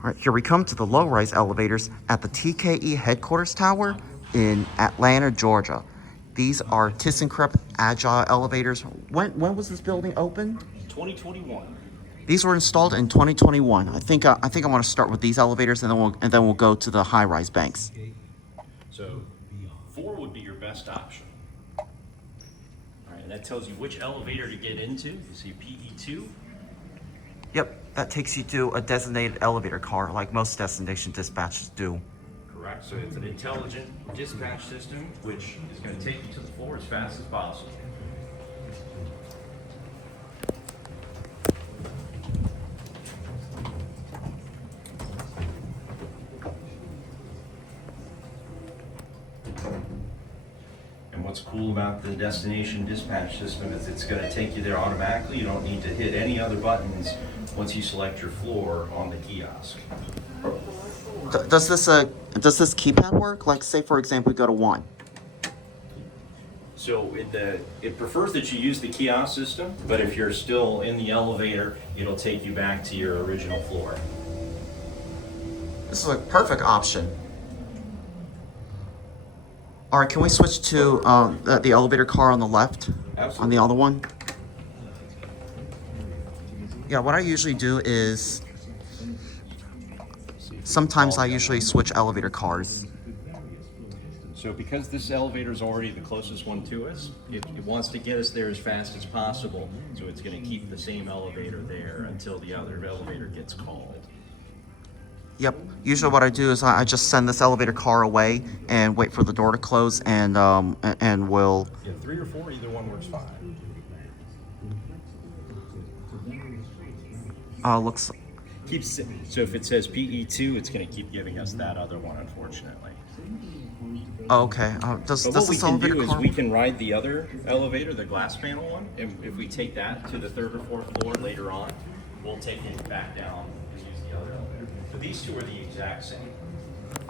All right, here we come to the low-rise elevators at the TKE headquarters tower in Atlanta, Georgia. These are ThyssenKrupp Agile elevators. When was this building opened? 2021. These were installed in 2021. I think I want to start with these elevators, and then we'll go to the high-rise banks. So 4 would be your best option. All right, and that tells you which elevator to get into. You see PE2. Yep, that takes you to a designated elevator car, like most destination dispatches do. Correct. So it's an intelligent dispatch system, which is going to take you to the floor as fast as possible. And what's cool about the destination dispatch system is it's going to take you there automatically. You don't need to hit any other buttons once you select your floor on the kiosk. Does this keypad work? Like, say for example, we go to 1. So it prefers that you use the kiosk system, but if you're still in the elevator, it'll take you back to your original floor. This is a perfect option. All right, can we switch to the elevator car on the left? Absolutely. On the other one? Yeah, what I usually do is sometimes I usually switch elevator cars. So because this elevator is already the closest one to us, it wants to get us there as fast as possible. So it's going to keep the same elevator there until the other elevator gets called. Yep. Usually what I do is I just send this elevator car away and wait for the door to close, and we'll... Yeah, 3 or 4, either one works fine. Looks... So if it says PE2, it's going to keep giving us that other one, unfortunately. Okay. Does But what we this can elevator do is car... we can ride the other elevator, the glass panel one, and if we take that to the 3rd or 4th floor later on, we'll take it back down and use the other elevator. But these two are the exact same.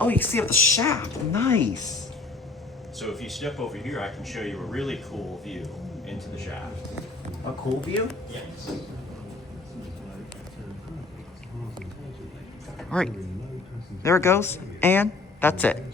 Oh, you can see up the shaft. Nice. So if you step over here, I can show you a really cool view into the shaft. A cool view? Yes. All right. There it goes. And that's it.